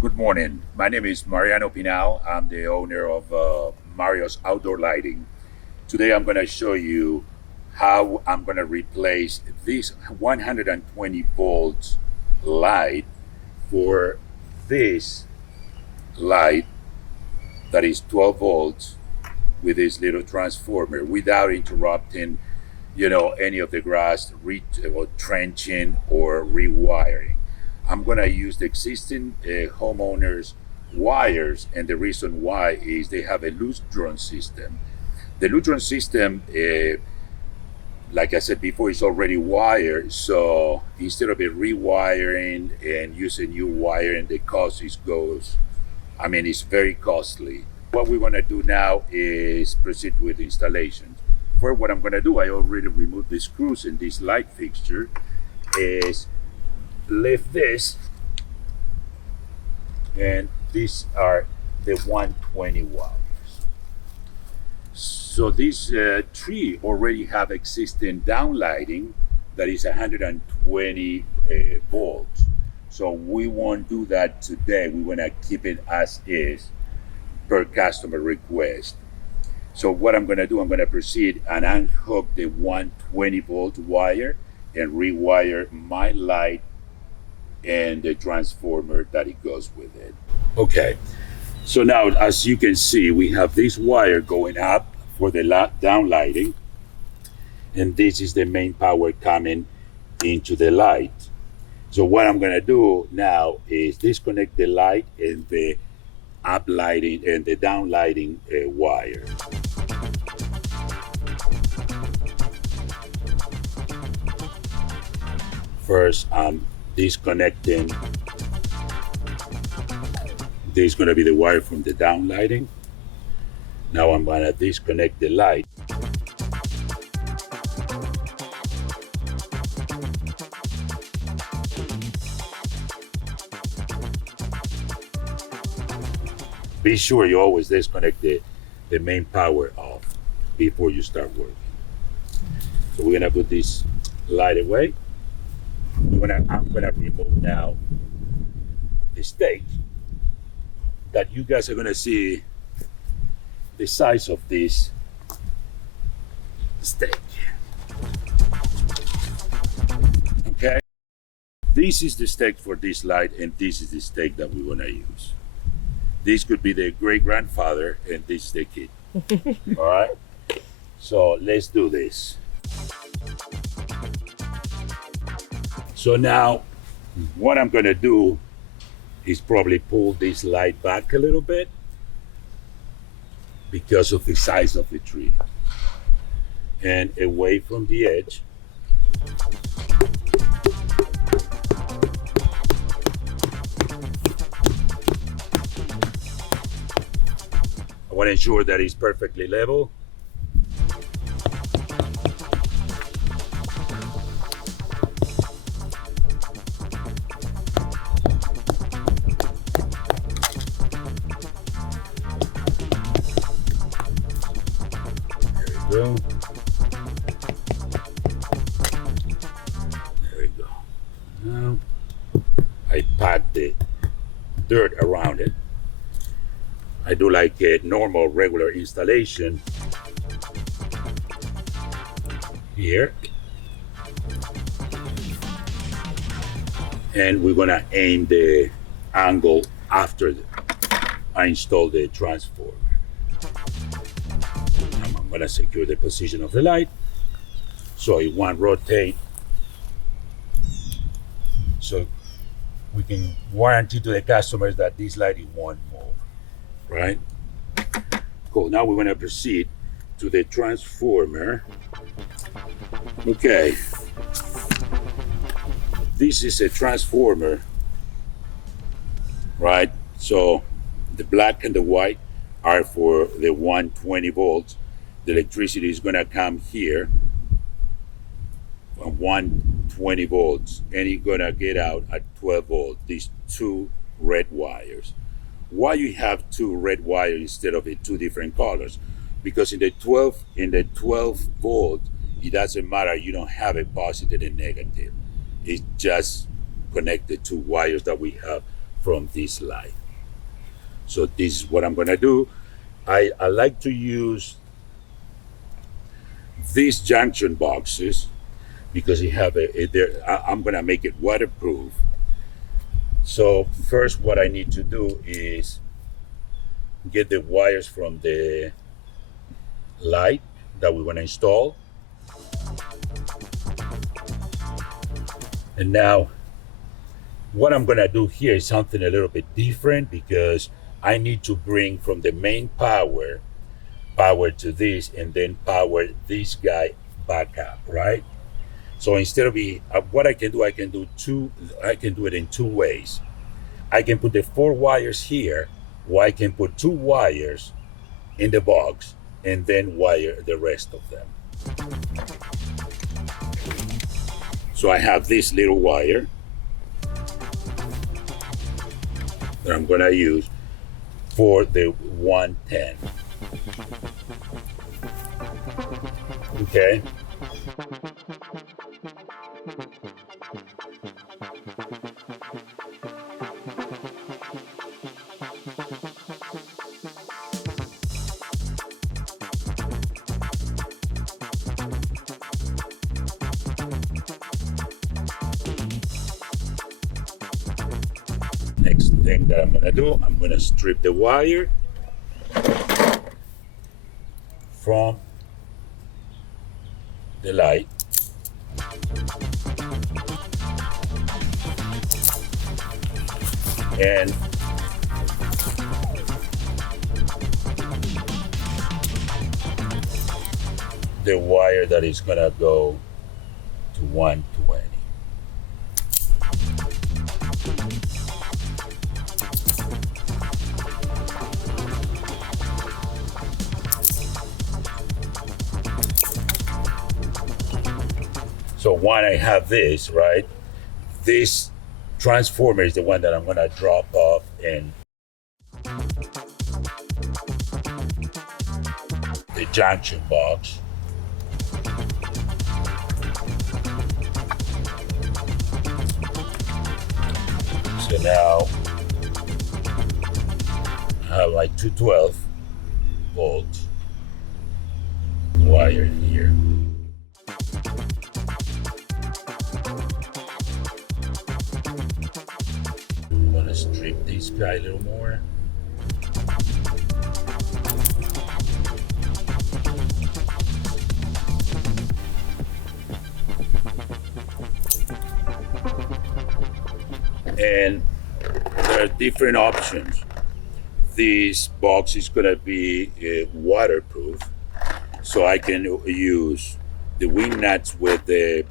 Good morning. My name is Mariano Pinal. I'm the owner of Mario's Outdoor Lighting. Today I'm going to show you how I'm going to replace this 120 volts light for this light that is 12 volts with this little transformer without interrupting, any of the grass, or trenching or rewiring. I'm gonna use the existing homeowners wires, and the reason why is they have a loose drawn system. The loose drawn system, like I said before, is already wired. So instead of it rewiring and using new wiring, the cost it's very costly. What we want to do now is proceed with installation. For what I'm going to do, I already removed the screws in this light fixture, is lift this, and these are the 120 wires. So these three already have existing downlighting that is 120 volts. So we won't do that today. We want to keep it as is per customer request. So what I'm going to do, I'm going to proceed and unhook the 120 volt wire and rewire my light and the transformer that it goes with it. Okay, so now as you can see, we have this wire going up for the down lighting, and this is the main power coming into the light. So what I'm going to do now is disconnect the light and the up lighting and the down lighting wire. First, I'm disconnecting. This is going to be the wire from the down lighting. Now I'm going to disconnect the light. Be sure you always disconnect the main power off before you start working. So we're gonna put this light away. I'm gonna remove now the stake that you guys are gonna see the size of this stake. Okay, this is the stake for this light, and this is the stake that we wanna use. This could be the great grandfather, and this is the kid. All right, so let's do this. So now what I'm gonna do is probably pull this light back a little bit because of the size of the tree and away from the edge. I want to ensure that it's perfectly level. There we go. Now I pat the dirt around it. I do like a normal regular installation here. And we're gonna aim the angle after I install the transformer. I'm gonna secure the position of the light so it won't rotate. So we can warranty to the customers that this light it won't move. Right? Cool. Now we're going to proceed to the transformer. Okay. This is a transformer, right? So the black and the white are for the 120 volts. The electricity is going to come here from 120 volts, and it's going to get out at 12 volts. These two red wires. Why you have two red wires instead of two different colors? Because in the 12 volt, it doesn't matter. You don't have a positive and negative. It's just connected to wires that we have from this light. So this is what I'm gonna do. I like to use these junction boxes because you have I'm gonna make it waterproof. So first what I need to do is get the wires from the light that we want to install. And now what I'm gonna do here is something a little bit different because I need to bring from the main power to this and then power this guy back up, right? So instead of what I can do it in two ways. I can put the 4 wires here, or I can put 2 wires in the box and then wire the rest of them. So I have this little wire that I'm gonna use for the 110. Okay. Next thing that I'm gonna do, I'm gonna strip the wire from the light. And the wire that is gonna go to 120. So when I have this, right, this transformer is the one that I'm gonna drop off in the junction box. So now I have like 212 volt wire here. I'm gonna strip this guy a little more. And there are different options. This box is gonna be waterproof, so I can use the wing nuts with the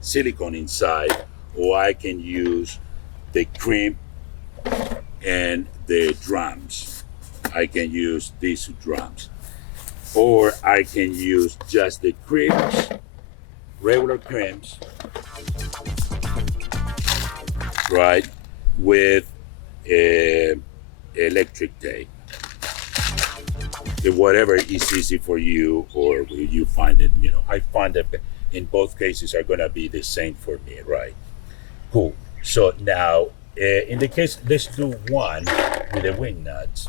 silicone inside, or I can use the crimp and the drums. I can use these drums, or I can use just the crimps, regular crimps, right, with electric tape. Whatever is easy for you, or you find it, I find that in both cases are gonna be the same for me, right? Cool. So now, in the case, let's do one with the wing nuts.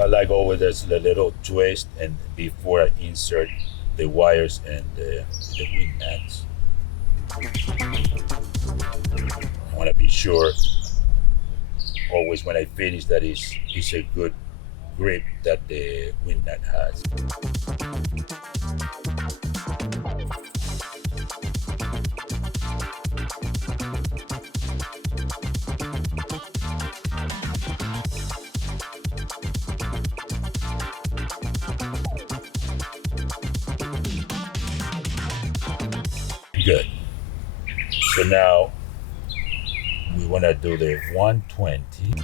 I like always there's a little twist, and before I insert the wires and the wing nuts, I want to be sure always when I finish that is a good grip that the wing nut has. Good. So now we want to do the 120.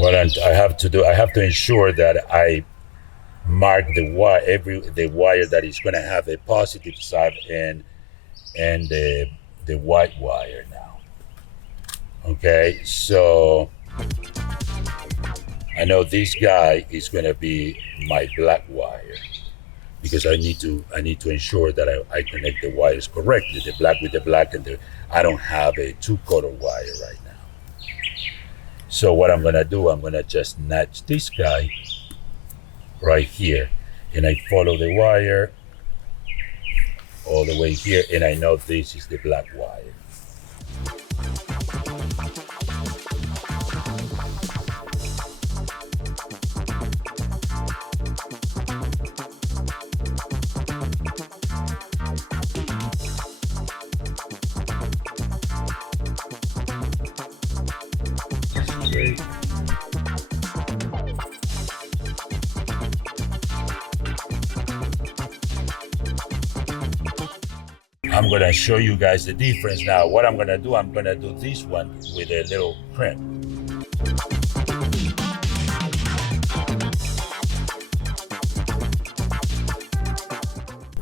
I have to do, I have to ensure that I mark the wire that is going to have a positive side and the white wire now. Okay, so I know this guy is going to be my black wire because I need to ensure that I connect the wires correctly, the black with the black, and I don't have a two-color wire right now. So what I'm gonna do, I'm gonna just nudge this guy right here, and I follow the wire all the way here, and I know this is the black wire. Great. I'm gonna show you guys the difference now. What I'm gonna do, I'm gonna do this one with a little crimp.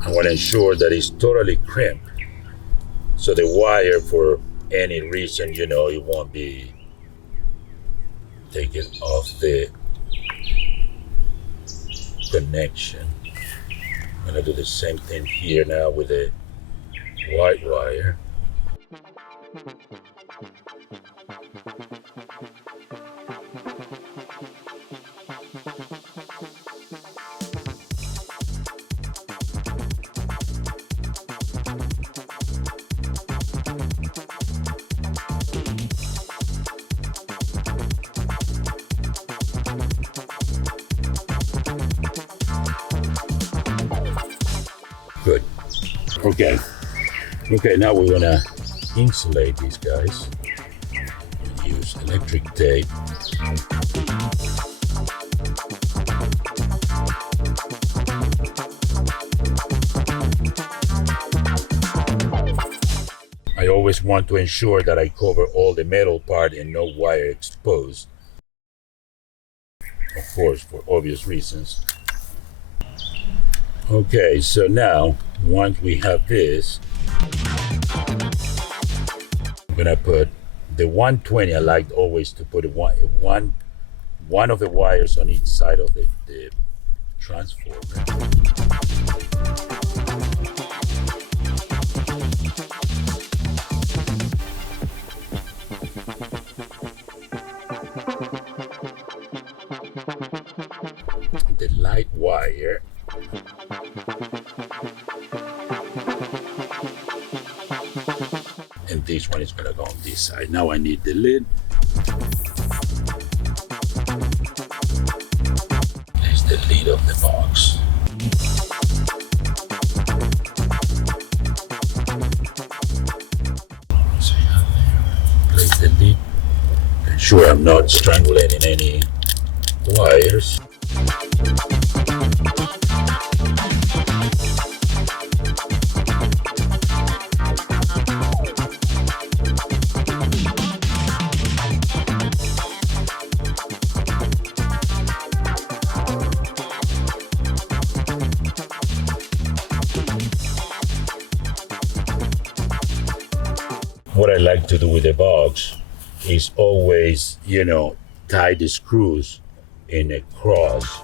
I want to ensure that it's totally crimped, so the wire, for any reason, it won't be taken off the connection. I'm gonna do the same thing here now with the white wire. Good. Okay, now we're gonna insulate these guys. Use electric tape. I always want to ensure that I cover all the metal part and no wire exposed. Of course, for obvious reasons. Okay, so now, once we have this, I'm gonna put the 120. I like always to put one of the wires on each side of the transformer. The light wire and this one is gonna go on this side. Now I need the lid. There's the lid of the box. So place the lid. Ensure I'm not strangling in any wires. What I like to do with the box is always, tie the screws in a cross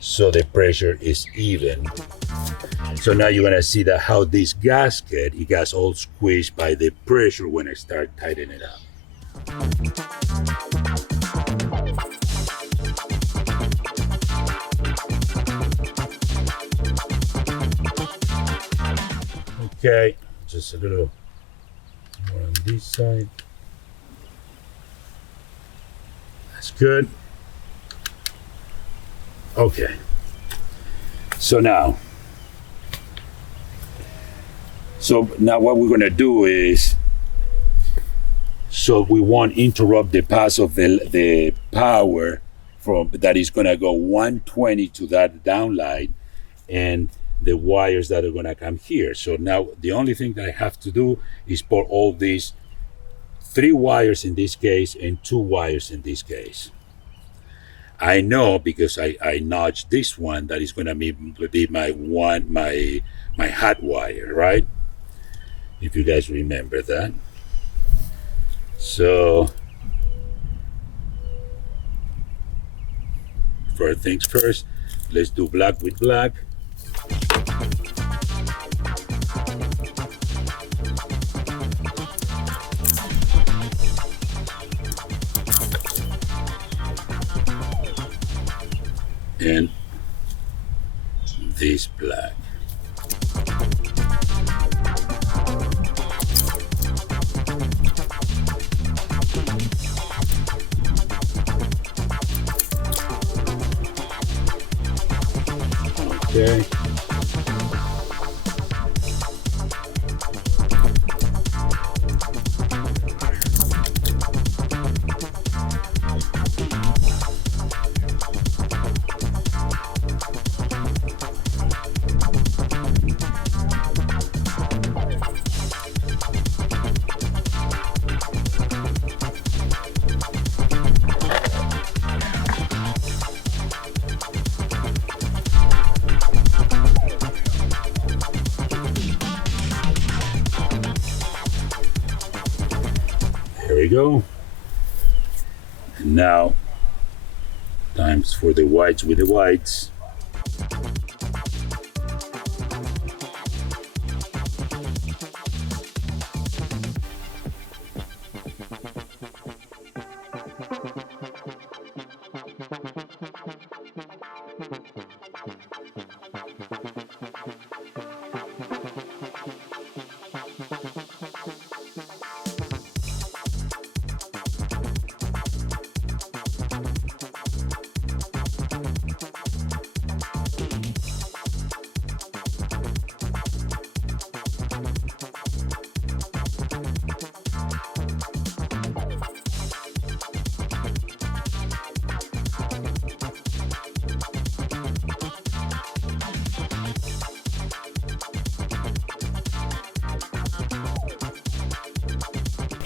so the pressure is even. So now you're gonna see that how this gasket, it gets all squished by the pressure when I start tightening it up. Okay, just a little more on this side. That's good. Okay. So now what we're gonna do is, so we won't interrupt the pass of the power from that is gonna go 120 to that downlight and the wires that are gonna come here. So now the only thing that I have to do is put all these 3 wires in this case and 2 wires in this case. I know because I notched this one that is going to be my hot wire, right? If you guys remember that. So first things first, let's do black with black. And this black. Okay. There we go. And now, times for the whites with the whites.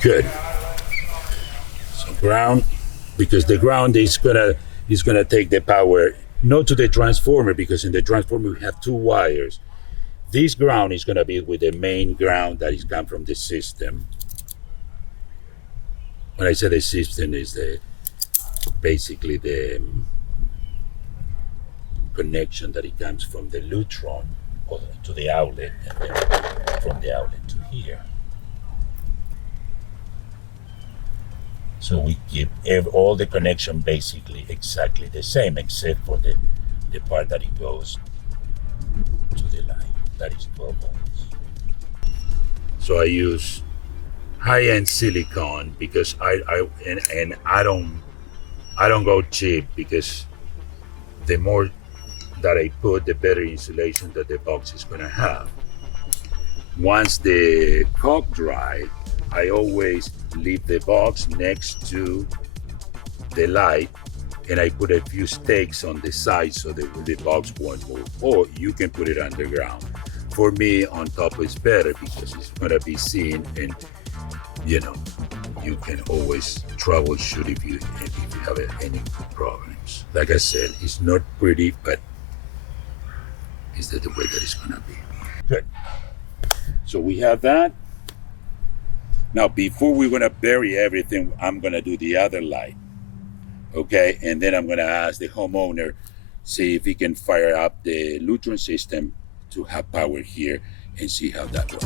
Good. So ground, because the ground is gonna take the power not to the transformer, because in the transformer we have 2 wires. This ground is gonna be with the main ground that is come from the system. When I say the system, is basically the connection that it comes from the neutron to the outlet, and then from the outlet to here. So we keep all the connection basically exactly the same, except for the part that it goes to the line. That is 12 volts. So I use high-end silicone because I don't go cheap, because the more that I put, the better insulation that the box is gonna have. Once the caulk dry, I always leave the box next to the light, and I put a few stakes on the side so that the box won't move. Or you can put it underground. For me, on top is better because it's gonna be seen, and you can always troubleshoot if you have any problems. Like I said, it's not pretty, but is that the way that it's gonna be? Good. So we have that. Now, before we're gonna bury everything, I'm gonna do the other light, okay? And then I'm gonna ask the homeowner, see if he can fire up the neutron system to have power here, and see how that works.